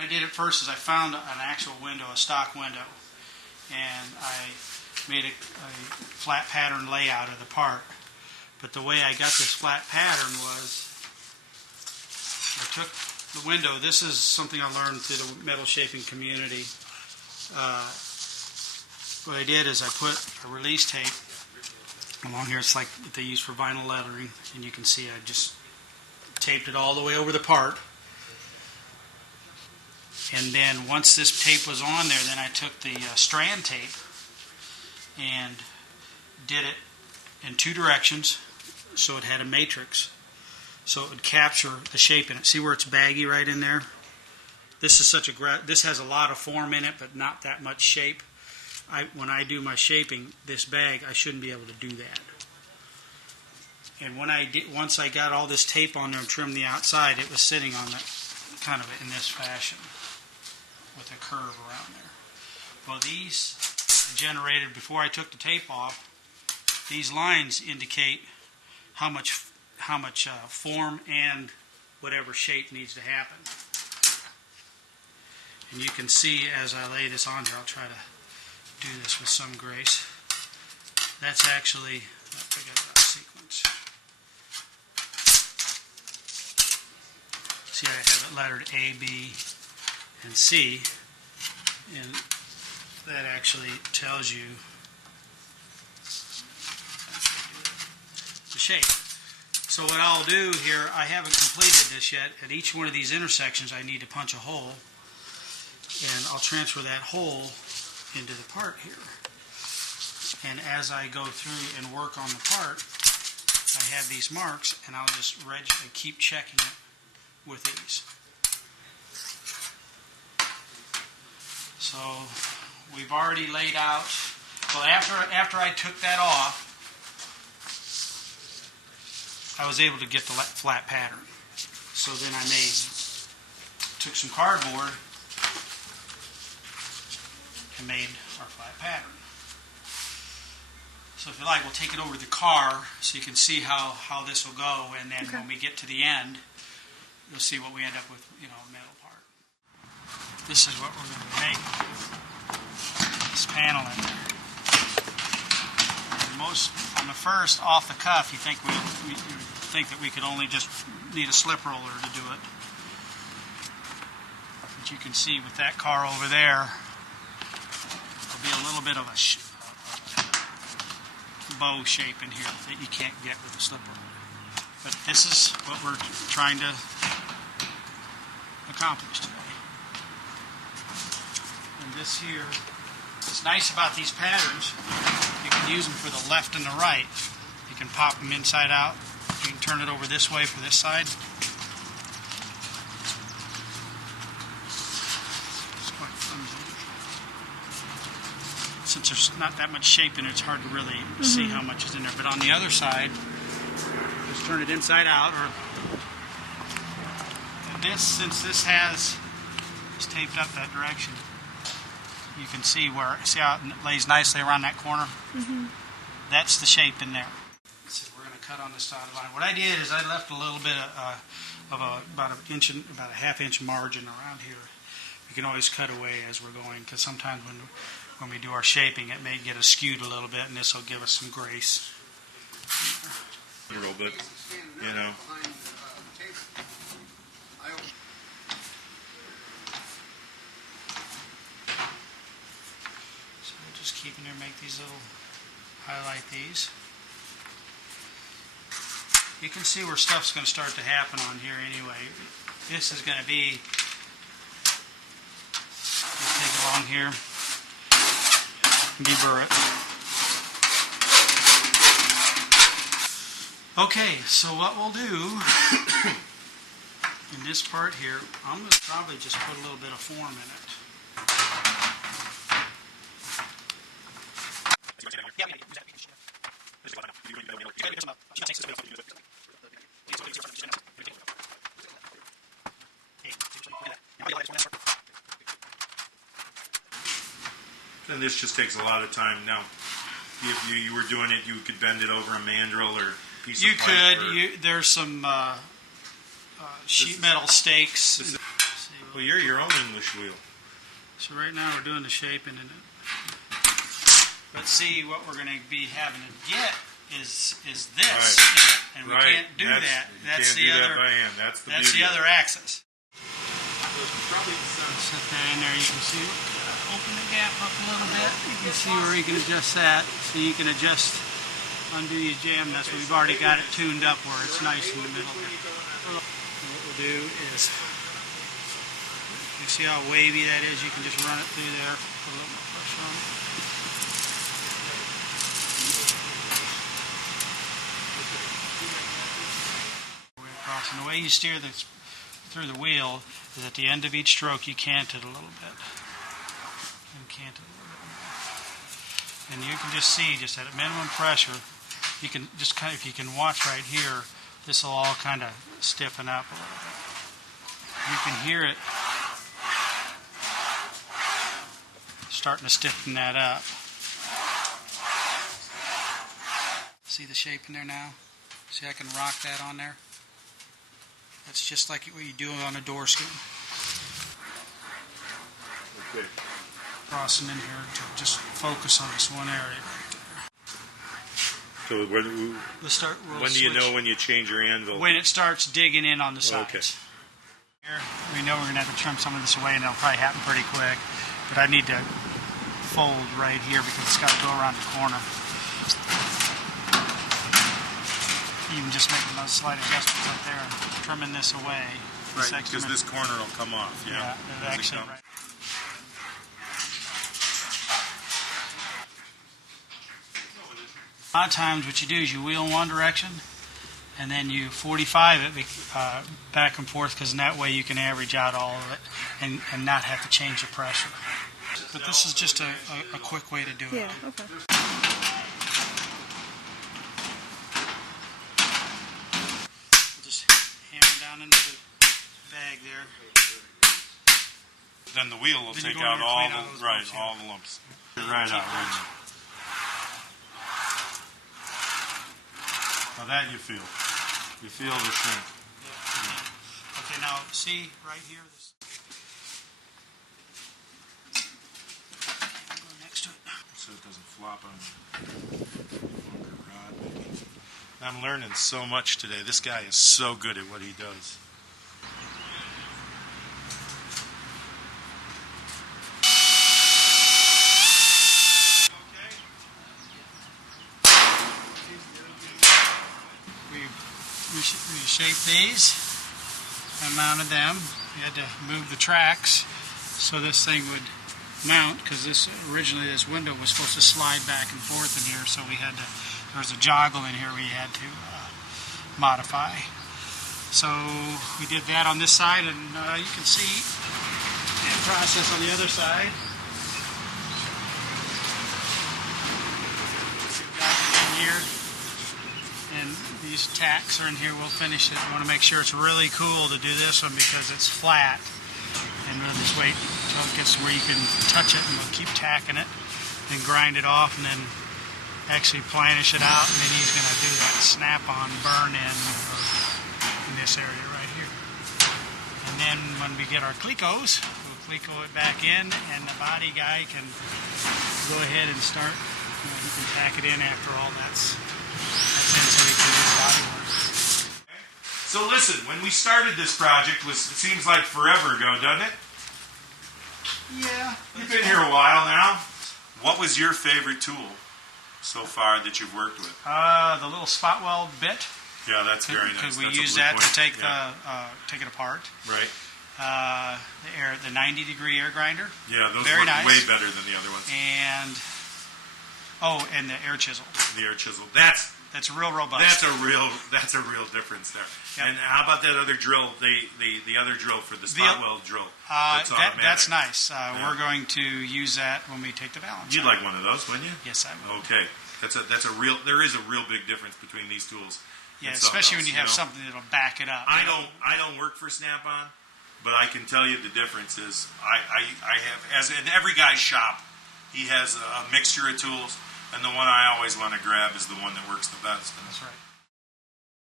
What I did at first is I found an actual window, a stock window, and I made a flat pattern layout of the part. But the way I got this flat pattern was I took the window. This is something I learned through the metal shaping community. What I did is I put a release tape along here. It's like what they use for vinyl lettering, and you can see I just taped it all the way over the part. And then once this tape was on there, then I took the strand tape and did it in two directions, so it had a matrix, so it would capture the shape in it. See where it's baggy right in there? This is this has a lot of form in it, but not that much shape. When I do my shaping, this bag, I shouldn't be able to do that. And once I got all this tape on there and trimmed the outside, it was sitting on that kind of in this fashion, with a curve around there. Well, these generated before I took the tape off. These lines indicate how much form and whatever shape needs to happen. And you can see as I lay this on here, I'll try to do this with some grace. That's actually, I forget that sequence. See, I have it lettered A, B, and C, and that actually tells you the shape. So what I'll do here, I haven't completed this yet. At each one of these intersections I need to punch a hole, and I'll transfer that hole into the part here. And as I go through and work on the part, I have these marks, and I'll just keep checking it with these. So we've already laid out. Well, after I took that off, I was able to get the flat pattern. So then I took some cardboard and made our flat pattern. So if you like, we'll take it over to the car so you can see how this will go, and then when we get to the end, you'll see what we end up with, a metal part. This is what we're going to make. This panel in there. And on the first, off the cuff, you think that we could only just need a slip roller to do it. But you can see with that car over there, there'll be a little bit of a bow shape in here that you can't get with a slip roller. But this is what we're trying to accomplish today. And this here, what's nice about these patterns, you can use them for the left and the right. You can pop them inside out. You can turn it over this way for this side. It's quite flimsy. Since there's not that much shape in it, it's hard to really see how much is in there. But on the other side, just turn it inside out. Since this is taped up that direction, you can see how it lays nicely around that corner. That's the shape in there. So we're going to cut on this dotted line. What I did is I left a little bit about a half-inch margin around here. You can always cut away as we're going, because sometimes when we do our shaping, it may get skewed a little bit, and this will give us some grace. A little bit, So we'll just keep in there, highlight these. You can see where stuff's going to start to happen on here anyway. This is going to be, just take it along here and deburr it. Okay, so what we'll do in this part here, I'm going to probably just put a little bit of form in it. And this just takes a lot of time. Now, if you were doing it, you could bend it over a mandrel or a piece of pipe. There's some sheet metal stakes. See Well, you're your own English wheel. So right now we're doing the shaping in it. But see, what we're going to be having to get is this, Right. and we can't do that. That's the other. That by hand. That's the other axis. Probably Set that in there. You can see. Open the gap up a little bit. You can see where you can adjust that. So you can adjust, undo your jam. That's what we've already got it tuned up where it's nice in the middle there. What we'll do is, you see how wavy that is? You can just run it through there. Put a little more pressure on it. And the way you steer this through the wheel is at the end of each stroke you cant it a little bit. And cant it a little bit more. And you can just see, just at a minimum pressure, you can just kind of, if you can watch right here, this will all kind of stiffen up a little bit. You can hear it starting to stiffen that up. See the shape in there now? See, I can rock that on there. That's just like what you do on a door scoop. Okay. Crossing in here to just focus on this one area right there. So when do you know when you change your anvil? When it starts digging in on the sides. Okay. Here, we know we're going to have to trim some of this away, and it'll probably happen pretty quick. But I need to fold right here because it's got to go around the corner. Even just making those slight adjustments right there and trimming this away. Right, because this corner will come off. Yeah, it actually. Right. A lot of times what you do is you wheel in one direction and then you 45 it back and forth, because in that way you can average out all of it and not have to change the pressure. But this is just a quick way to do it. Yeah, okay. Down into the bag there. Then the wheel will take out all the lumps. Right out. Now that you feel. You feel the shrink. Yeah. Okay, now see right here. Go next to it. So it doesn't flop on you. I'm learning so much today. This guy is so good at what he does. We shaped these and mounted them. We had to move the tracks so this thing would mount, because originally this window was supposed to slide back and forth in here, so we had to. There was a joggle in here we had to modify. So we did that on this side, and you can see the process on the other side. We've got it in here, and these tacks are in here. We'll finish it. I want to make sure it's really cool to do this one because it's flat, and we'll just wait until it gets where you can touch it, and we'll keep tacking it, then grind it off, and then actually planish it out, and then he's going to do that snap-on burn-in in this area right here. And then when we get our clecos, we'll cleco it back in, and the body guy can go ahead and start. He can tack it in after all that's in, so he can do body work. So listen, when we started this project, it seems like forever ago, doesn't it? Yeah. You've been here a while now. What was your favorite tool so far that you've worked with? The little spot weld bit. Yeah, that's very nice. Because we use that to take take it apart. Right. The 90-degree air grinder. Yeah, those very work nice. Way better than the other ones. And the air chisel. The air chisel. That's real robust. That's a real difference there. Yep. And how about that other drill? The other drill for the spot weld drill. That's nice. We're going to use that when we take the balance. You'd like one of those, wouldn't you? Yes, I would. Okay. There is a real big difference between these tools. Yeah, especially when you have something that'll back it up. I don't work for Snap-on, but I can tell you the difference is I have, as in every guy's shop, he has a mixture of tools, and the one I always want to grab is the one that works the best. That's right.